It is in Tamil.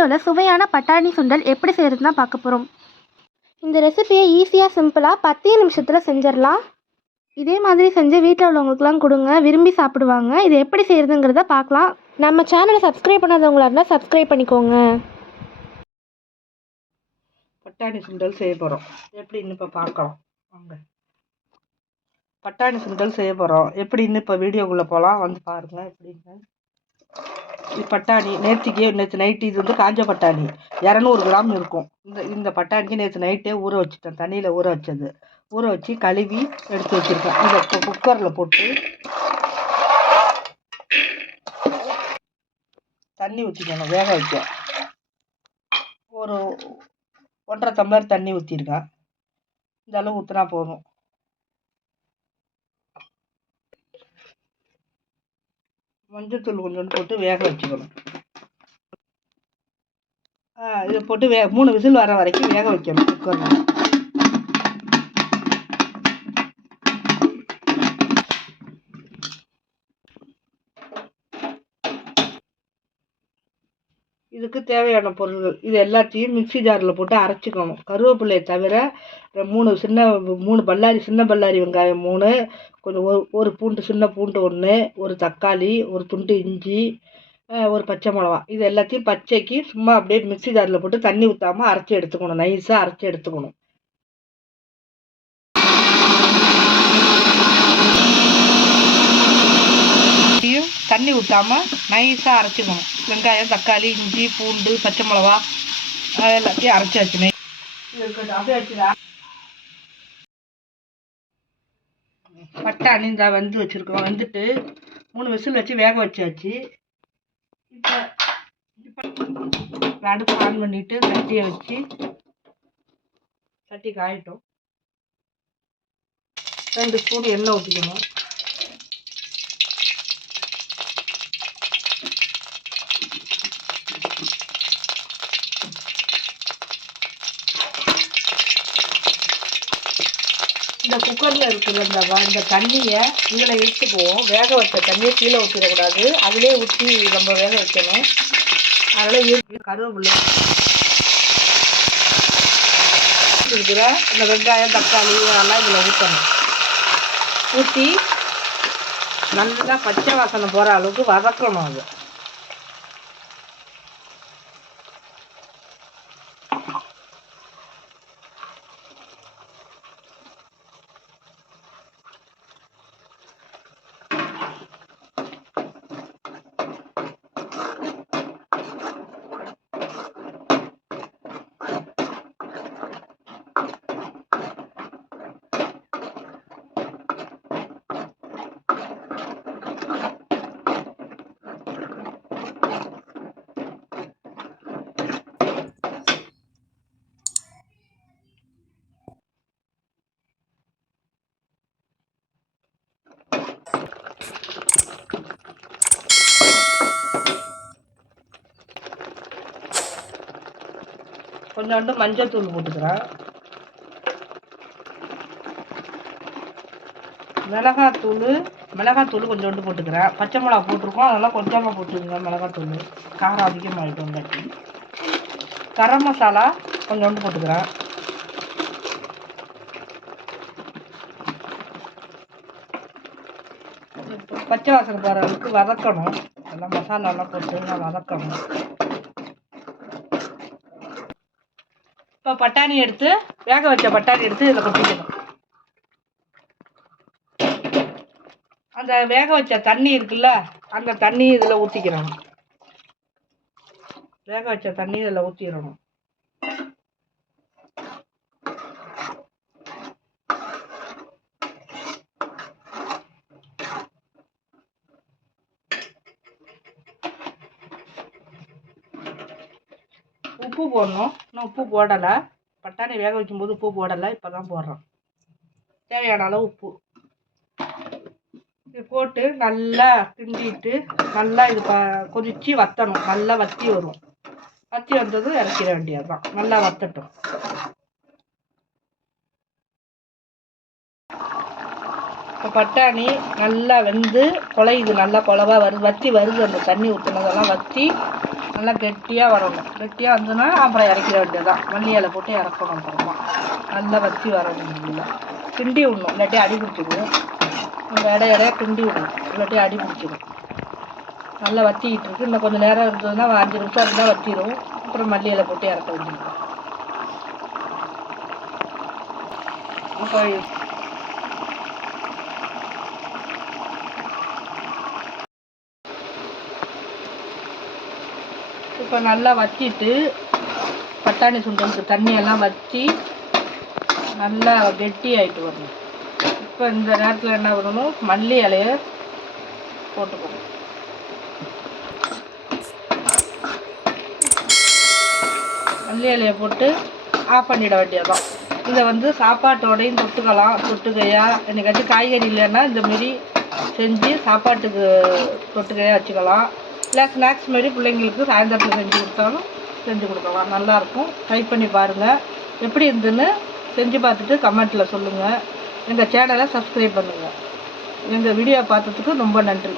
வீடியோவில் சுவையான பட்டாணி சுண்டல் எப்படி செய்கிறதுனா பார்க்க போகிறோம். இந்த ரெசிபியை ஈஸியாக சிம்பிளாக 10 நிமிஷத்தில் செஞ்சிடலாம். இதே மாதிரி செஞ்சு வீட்டில் உள்ளவங்களுக்குலாம் கொடுங்க, விரும்பி சாப்பிடுவாங்க. இது எப்படி செய்கிறதுங்கிறத பார்க்கலாம். நம்ம சேனலை சப்ஸ்கிரைப் பண்ணாதவங்களா இருந்தால் சப்ஸ்கிரைப் பண்ணிக்கோங்க. பட்டாணி சுண்டல் செய்ய போகிறோம். எப்படின்னு இப்போ பார்க்கலாம் வாங்க. பட்டாணி சுண்டல் செய்ய போகிறோம். எப்படின்னு இப்போ வீடியோக்குள்ளே போகலாம், வந்து பாருங்கள் எப்படின்னு. இது பட்டாணி நேற்று நைட்டு, இது வந்து காஞ்ச பட்டாணி 200 கிராம் இருக்கும். இந்த பட்டாணிக்கு நேற்று நைட்டே ஊற வச்சுட்டேன், தண்ணியில் ஊற வச்சது. ஊற வச்சு கழுவி எடுத்து வச்சுருக்கேன். இதை இப்போ குக்கரில் போட்டு தண்ணி ஊற்றிக்கணும், வேக வைக்க. ஒரு 1.5 டம்ளர் தண்ணி ஊற்றிருக்கேன். இந்த அளவு ஊற்றினா போதும். மஞ்சத்தூள் கொஞ்சோண்டு போட்டு வேக வச்சுக்கணும். இதை போட்டு 3 விசில் வர வரைக்கும் வேக வைக்கணும் குக்கரில். இதுக்கு தேவையான பொருள்கள் இது எல்லாத்தையும் மிக்சி ஜாரில் போட்டு அரைச்சிக்கணும். கருவேப்பிலையை தவிர 3 பல்லாரி, சின்ன பல்லாரி வெங்காயம் 3, கொஞ்சம் ஒரு பூண்டு, சின்ன பூண்டு 1, ஒரு தக்காளி, ஒரு துண்டு இஞ்சி, ஒரு பச்சை மிளகா, இது எல்லாத்தையும் பச்சைக்கு சும்மா அப்படியே மிக்சி ஜாரில் போட்டு தண்ணி ஊற்றாமல் அரைச்சி எடுத்துக்கணும். நைஸாக அரைச்சி எடுத்துக்கணும். தண்ணி ஊற்றாமல் நைஸாக அரைச்சிக்கணும். வெங்காயம், தக்காளி, இஞ்சி, பூண்டு, பச்சை மிளகா எல்லாத்தையும் அரைச்சி வச்சுனேன். அப்படியே வச்சுதா பட்டாணி இந்த வந்து வச்சுருக்கோம். வந்துட்டு 3 விசில் வச்சு வேக வச்சாச்சு. இப்போ அடுப்பு ஆன் பண்ணிவிட்டு சட்டியை வச்சு, சட்டி காயட்டும். 2 ஸ்பூன் எண்ணெய் ஊற்றிக்கணும். இந்த குக்கரில் இருக்கிற இந்த தண்ணியை கீழே இழுத்துக்குவோம். வேக வச்ச தண்ணியை கீழே ஊற்றிடக்கூடாது, அதிலே ஊற்றி நம்ம வேக வைக்கணும். அதனால் கருவேப்பிலை இருக்கிற இந்த வெங்காயம், தக்காளி இதெல்லாம் இதில் ஊற்றணும். ஊற்றி நல்லா பச்சை வாசனை போகிற அளவுக்கு வதக்கணும். அது கொஞ்சோண்டு மஞ்சள் தூள் போட்டுக்கிறேன். மிளகாத்தூள் கொஞ்சோண்டு போட்டுக்கிறேன். பச்சை மிளகா போட்டிருக்கோம், அதெல்லாம் கொஞ்சமாக போட்டுருங்க. மிளகாத்தூள் காரம் அதிகமாகிடும். கட்டி கரம் மசாலா கொஞ்சோண்டு போட்டுக்கிறேன். பச்சை வாசனை போகிற அளவுக்கு வதக்கணும். எல்லாம் மசாலாலாம் போட்டு நான் வதக்கணும். இப்போ பட்டாணி எடுத்து, வேக வச்ச பட்டாணி எடுத்து இதில் கொட்டிக்கணும். அந்த வேக வச்ச தண்ணி இருக்குல்ல, அந்த தண்ணி இதில் ஊற்றிக்கிறணும். வேக வச்ச தண்ணி இதில் ஊற்றிடணும். உப்பு போடணும். இன்னும் உப்பு போடலை. பட்டாணி வேக வைக்கும்போது உப்பு போடலை, இப்போ தான் போடுறோம். தேவையான அளவு உப்பு இது போட்டு நல்லா கிண்டிட்டு, நல்லா இது கொதித்து வற்றணும். நல்லா வற்றி வரும். வற்றி வந்ததும் இறக்கிட வேண்டியது தான். நல்லா வற்றட்டும். இப்போ பட்டாணி நல்லா வெந்து குழையுது. நல்லா குழவா வத்தி வருது. அந்த தண்ணி ஊற்றுனதெல்லாம் வற்றி நல்லா கெட்டியாக வரணும். கெட்டியாக வந்ததுன்னா அப்புறம் இறக்கிட வேண்டியதுதான். மல்லி இலை போட்டு இறக்கணும். அப்புறமா நல்லா வற்றி வரணும். இல்லை கிண்டி விடணும், இல்லாட்டி அடி பிடிச்சிடும். நம்ம இடையா கிண்டி விடணும், இல்லாட்டி அடி பிடிச்சிடும். நல்லா வற்றிக்கிட்டு இருக்கு. இன்னும் கொஞ்சம் நேரம் இருந்ததுன்னா 5 நிமிஷம் இருந்தால் வற்றிடும். அப்புறம் மல்லி இலை போட்டு இறக்க வேண்டியது. இப்போ இப்போ நல்லா வற்றிட்டு பட்டாணி சுண்டலுக்கு தண்ணியெல்லாம் வற்றி நல்லா கெட்டி ஆகிட்டு வரணும். இப்போ இந்த நேரத்தில் என்ன பண்ணணும், மல்லி இலையை போட்டுக்கணும். மல்லி இலையை போட்டு ஆஃப் பண்ணிட வேண்டியதான். இதை வந்து சாப்பாட்டோடையும் தொட்டுக்கலாம். தொட்டுக்கையாக என்னைக்காச்சும் காய்கறி இல்லைன்னா இந்தமாரி செஞ்சு சாப்பாட்டுக்கு தொட்டுக்கையாக வச்சுக்கலாம். இல்லை ஸ்நாக்ஸ் மாரி பிள்ளைங்களுக்கு சாயந்தரத்தில் செஞ்சு கொடுக்கலாம். நல்லாயிருக்கும். ட்ரை பண்ணி பாருங்கள். எப்படி இருந்துன்னு செஞ்சு பார்த்துட்டு கமெண்ட்டில் சொல்லுங்கள். எங்கள் சேனலை சப்ஸ்கிரைப் பண்ணுங்கள். எங்கள் வீடியோ பார்த்ததுக்கு ரொம்ப நன்றி.